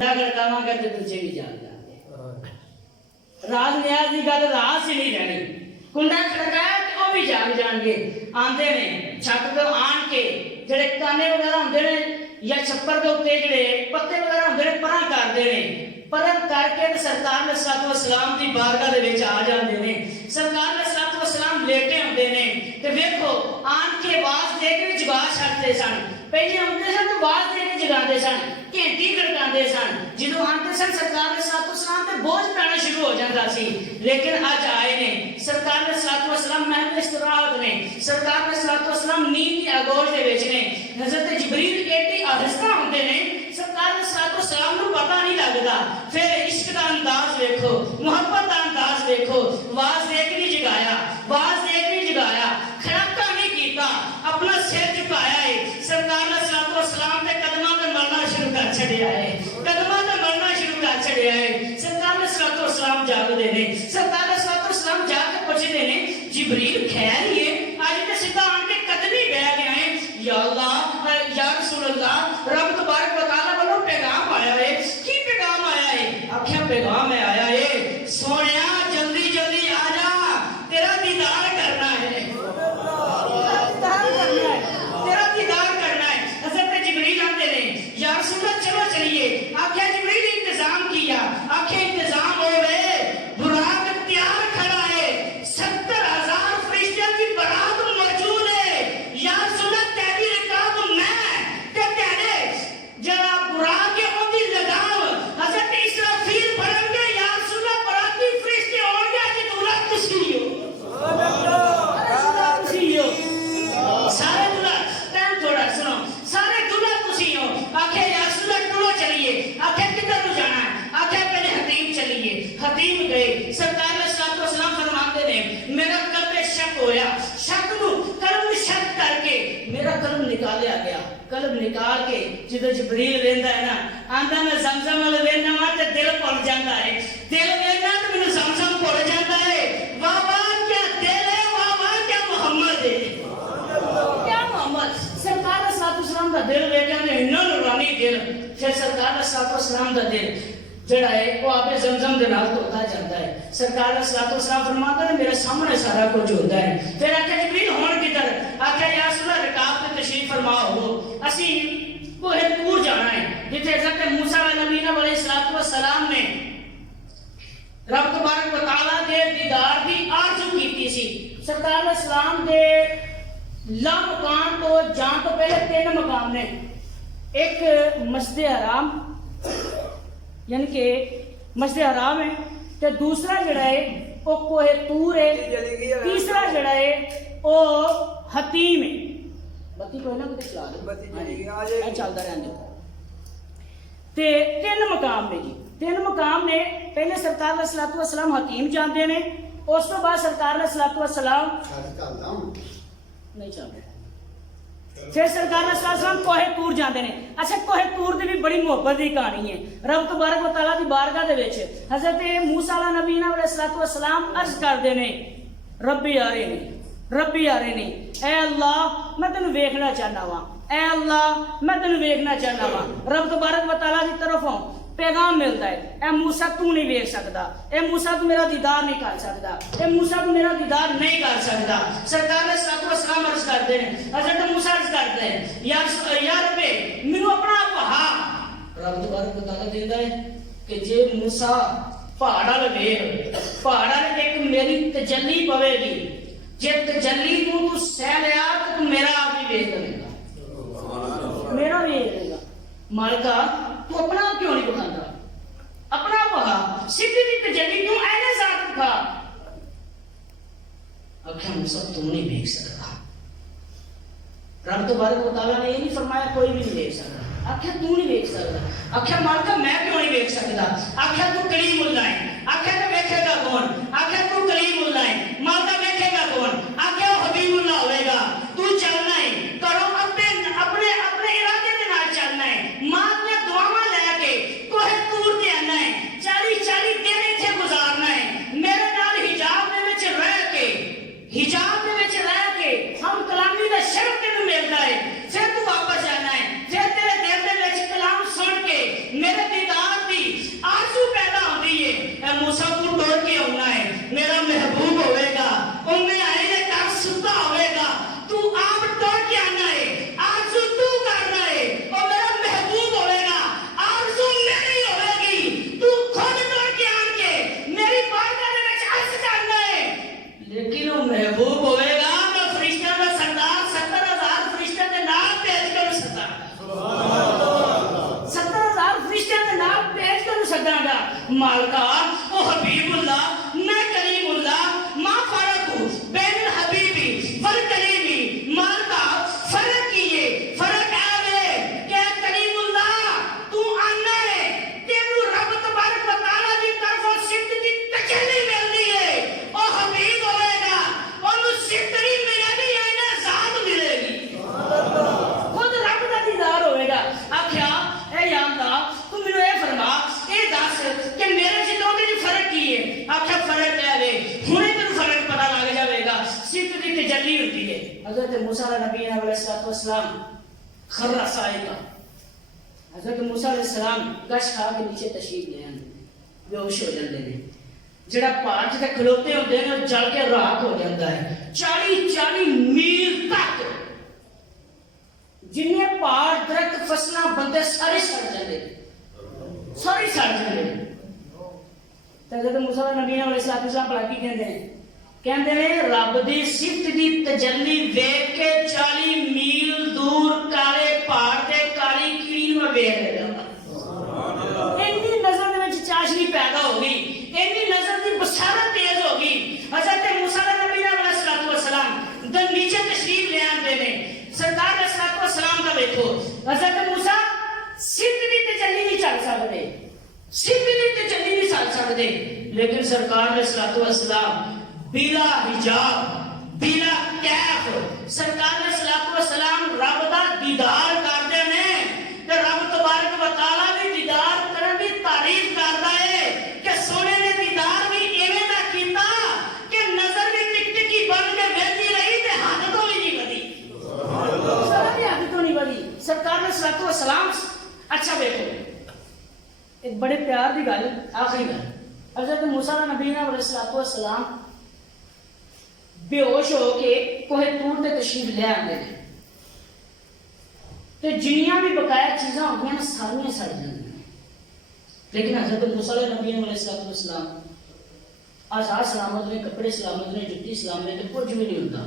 گڑکاواں گا تے تجھے بھی جان جانگے راز نیاز دی گل راز ہی نہیں رہنی کنڈا کھڑکایا تے وہ بھی جان گے آندے نے چھت تے آن کے جڑے کانے وغیرہ ہوندے نے یا چھپر دے اوتے جڑے پتے وغیرہ ہوندے نے پراں کردے نے پراں کر کے سرکار نے صلی اللہ علیہ وسلم دی بارگاہ دے وچ آ جاندے نے سرکار نے صلی اللہ علیہ وسلم لیٹے ہوندے نے تے ویکھو آن کے آواز دے کے جگا چھڈتے سن پہلے آندے سن تو آواز دے کے جگاندے سن گھنٹی کڑکاندے سن جدوں آندے سن سرکار نے صلی اللہ علیہ وسلم تے بوجھ پینا شروع ہو جاندا سی لیکن اج آئے نے سرکار نے صلی اللہ علیہ وسلم محل استراحت نے سرکار نے صلی اللہ علیہ وسلم نیند دی آغوش دے وچ نے حضرت جبریل ایڈی آہستہ ہوندے نے سرکار نے صلی اللہ علیہ وسلم نوں پتہ نہیں لگدا پھر عشق دا انداز ویکھو محبت دا انداز ویکھو آواز دے کے نہیں جگایا آواز دے کے نہیں جگایا کھڑکا نہیں کیتا اپنا سر جھکایا ہے سرکار نے صلی اللہ علیہ وسلم تے قدماں تے مرنا شروع کر چھڈیا ہے قدماں تے مرنا شروع کر چھڈیا ہے سرکار نے صلی اللہ علیہ وسلم جاگ دے نے سرکار نے صلی اللہ علیہ وسلم جا کے پوچھدے نے جبریل خیر ہی ہے اج تے سیدھا آن کے قدم ہی بیٹھ گئے ہیں یا اللہ یا رسول اللہ رب تبارک و تعالی والوں پیغام آیا ہے کی پیغام آیا ہے آکھیا پیغام ہے آیا ہے سونیا جلدی جلدی آ جا تیرا دیدار کرنا ہے تیرا دیدار کرنا ہے حضرت جبریل آتے نے یا رسول اللہ چلو چلیے آکھیا جبریل انتظام کیا آکھیا انتظام ہو گئے براق تیار کھڑا ہے 70,000 فرشتوں کی برات موجود ہے یا رسول اللہ تیری رکاب میں کہ تیرے جڑا براق ہے وہ بھی لگاؤ حضرت اسرافیل بھرن گے یا رسول اللہ براتی فرشتے ہوں گے کہ دولہ کسی ہو سارے دولہ ٹائم تھوڑا سنو سارے دولہ کسی ہو آکھے یا رسول اللہ ٹولو چلیے آکھے کدھر رو جانا ہے آکھے پہلے حتیم چلیے حتیم گئے سرکار نے صلی اللہ علیہ وسلم فرماتے نے میرا قلب شک ہویا شک نو قلب شک کر کے میرا قلب نکالیا گیا قلب نکال کے جدو جبریل ویندا ہے نا آندا میں زمزم ول وینا وا تے دل پڑ جاندا ہے دل وینا تے مینوں زمزم پڑ جاندا ہے واہ واہ کیا دل ہے واہ واہ کیا محمد ہے کیا محمد سرکار نے صلی اللہ علیہ وسلم دا دل ویکھیا نے انہاں نورانی دل پھر سرکار نے صلی اللہ علیہ وسلم دا دل جڑا ہے وہ آپ زمزم دے نال دھوتا جاتا ہے سرکار نے صلی اللہ علیہ وسلم فرماتا ہے میرے سامنے سارا کچھ ہوتا ہے پھر آکھیا جبریل ہون کدھر آکھیا یا رسول اللہ رکاب تے تشریف فرما ہو اسی کوہ طور جانا ہے جتھے حضرت موسیٰ علیہ نبی والسلام نے رب تبارک و تعالیٰ دے دیدار دی آرزو کیتی سی سرکار علیہ السلام دے لا مقام تو جان تو پہلے 3 مقام نے ایک مسجد حرام یعنی کہ مسجد حرام ہے تے دوسرا جڑا ہے وہ کوہ طور ہے تیسرا جڑا ہے وہ حتیم ہے بتی کوئی نہ کوئی چلا دے اے چلدا رہندا تے 3 مقام نے جی 3 مقام نے پہلے سرکار علیہ الصلوۃ والسلام حتیم جاندے نے اس تو بعد سرکار علیہ الصلوۃ والسلام نہیں چلدا پھر سرکار نے صلی اللہ علیہ وسلم کوہ طور جاندے نے اچھا کوہ طور دی بھی بڑی محبت دی کہانی ہے رب تبارک و تعالیٰ دی بارگاہ دے وچ حضرت موسیٰ علیہ نبی علیہ السلام عرض کردے نے ربی آرے اے اللہ میں تینوں ویکھنا چاہنا وا اے اللہ میں تینوں ویکھنا چاہنا وا رب تبارک و تعالیٰ دی طرفوں پیغام ملتا ہے اے موسیٰ تو نہیں ویکھ سکدا اے موسیٰ تو میرا دیدار نہیں کر سکدا اے موسیٰ تو میرا دیدار نہیں کر سکدا سرکار نے صلی اللہ علیہ وسلم عرض کرتے ہیں حضرت موسیٰ عرض کرتے ہیں یا رب مینوں اپنا وہا رب تبارک و تعالیٰ دیندا ہے کہ جے موسیٰ پہاڑ وال ویکھ پہاڑ وال ایک میری تجلی پوے گی جے تجلی نوں تو سہ لیا تو میرا آپ بھی ویکھ لے گا میرا بھی ویکھ لے گا مالکا تو اپنا کیوں نہیں بکھاتا اپنا وہا سیدھی دی تجلی کیوں اینے ذات دکھا آکھیا موسیٰ تم نہیں دیکھ سکتا رب تبارک و تعالیٰ نے یہ نہیں فرمایا کوئی بھی نہیں دیکھ سکتا آکھیا تو نہیں دیکھ سکتا آکھیا مالکا میں کیوں نہیں دیکھ سکتا آکھیا تو کلیم اللہ ہے آکھیا تو ویکھے گا کون آکھیا تو کلیم اللہ ہے مالکا ویکھے گا کون آکھیا وہ حبیب اللہ ہوئے گا تو چلنا ہے کرو اپنے ارادے کے نال چلنا ہے ماں نے دعاواں لے کے کوہ طور تے آنا ہے 40 دن ایتھے گزارنا ہے میرے نال حجاب دے وچ رہ کے ہم کلامی دا شرف تینوں ملدا ہے پھر تو واپس جانا ہے پھر تیرے دل دے وچ کلام سن کے میرے دیدار مالکا او حبیب اللہ میں کلیم اللہ ما فرق بین الحبیبی والکلیمی مالکا فرق کیے فرق آوے کہ کلیم اللہ تو آنا ہے تینو رب تبارک و تعالیٰ دی طرف صفت دی تجلی ملنی ہے او حبیب ہوئے گا انو صفت نہیں ملے گی اینا ذات ملے گی خود رب دا دیدار ہوئے گا آکھیا اے یا اللہ تم میرے اے فرما اے دس کہ میرے جتوں میں فرق کی ہے آکھیا فرق ہے لے ہونے تن فرق پتہ لگ جاوے گا صفت دی تجلی ہوتی ہے حضرت موسیٰ نبی علیہ السلام خرہ سائقہ حضرت موسیٰ علیہ السلام گش کھا کے نیچے تشریف لے آنے بے ہوش ہو جاندے نے جڑا پہاڑ جتے کھلوتے ہوتے ہیں اور جل کے راک ہو جاتا ہے 40 میل تک جنہیں پہاڑ درخت فصلہ بندے سارے سڑ جاندے سارے سڑ جاندے تو حضرت موسیٰ نبی علیہ السلام بڑا کی کہندے نے رب دی صفت دی تجلی ویکھ کے 40 میل دور کالے پہاڑ تے کالی کیڑی نوں ویکھ لیا اینی نظر دے وچ چاشنی پیدا ہو گئی اینی نظر دی بصارت تیز ہو گئی حضرت موسیٰ نبی علیہ السلام دن نیچے تشریف لے آندے نے سرکار علیہ السلام کا دیکھو حضرت موسیٰ صفت دی تجلی نہیں چل سکدے صفت دی تجلی نہیں چل سکدے لیکن سرکار علیہ السلام بلا حجاب بلا کیف سرکار علیہ السلام رب دا دیدار کرتے ہیں کہ رب تبارک و تعالیٰ بھی دیدار کرن دی تعریف کرتا ہے کہ سونے نے دیدار بھی ایویں دا کیتا کہ نظر بھی ٹک ٹکی بن کے ویکھی رہی تے حد تو بھی نہیں ودی سارا بھی حد تو نہیں ودی سرکار علیہ السلام اچھا بیٹھو ایک بڑے پیار دی گل آخری گل حضرت موسیٰ نبی علیہ السلام بے ہوش ہو کے کوہ طور تے تشریف لے آندے نے تے جنیاں بھی بقایا چیزاں ہوندیاں نا ساریاں سڑ جاندیاں لیکن حضرت موسیٰ نبی علیہ السلام آزاد سلامت نے کپڑے سلامت نے جُتی سلامت نے کچھ بھی نہیں ہوندا